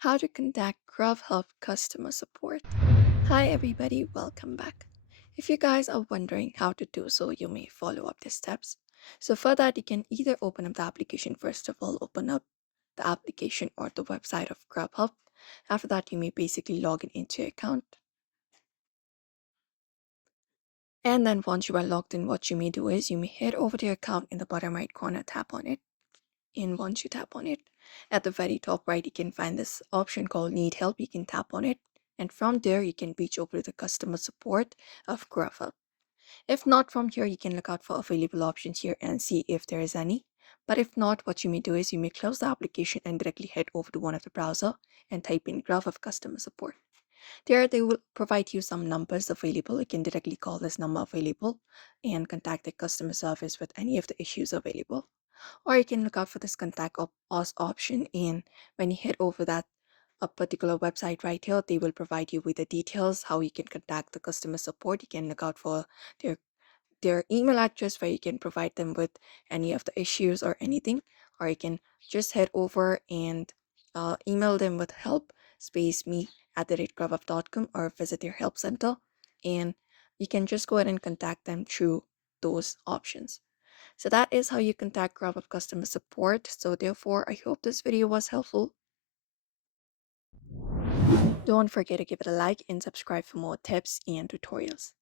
How to contact Grubhub Customer Support. Hi everybody, welcome back. If you guys are wondering how to do so, you may follow up these steps. So for that, you can either open up the application. First of all, open up the application or the website of Grubhub. After that, you may basically log in into your account. And then once you are logged in, what you may do is you may head over to your account in the bottom right corner, tap on it. And once you tap on it, at the very top right, you can find this option called Need Help. You can tap on it, and from there, you can reach over to the customer support of Grubhub. If not from here, you can look out for available options here and see if there is any. But if not, what you may do is you may close the application and directly head over to one of the browser and type in Grubhub Customer Support. There, they will provide you some numbers available. You can directly call this number available and contact the customer service with any of the issues available. Or you can look out for this contact us option, and when you head over that a particular website right here, they will provide you with the details how you can contact the customer support. You can look out for their their email address where you can provide them with any of the issues or anything, or you can just head over and email them with help space me at the rate.com or visit their help center, and you can just go ahead and contact them through those options. So that is how you contact Grubhub customer support. So therefore, I hope this video was helpful. Don't forget to give it a like and subscribe for more tips and tutorials.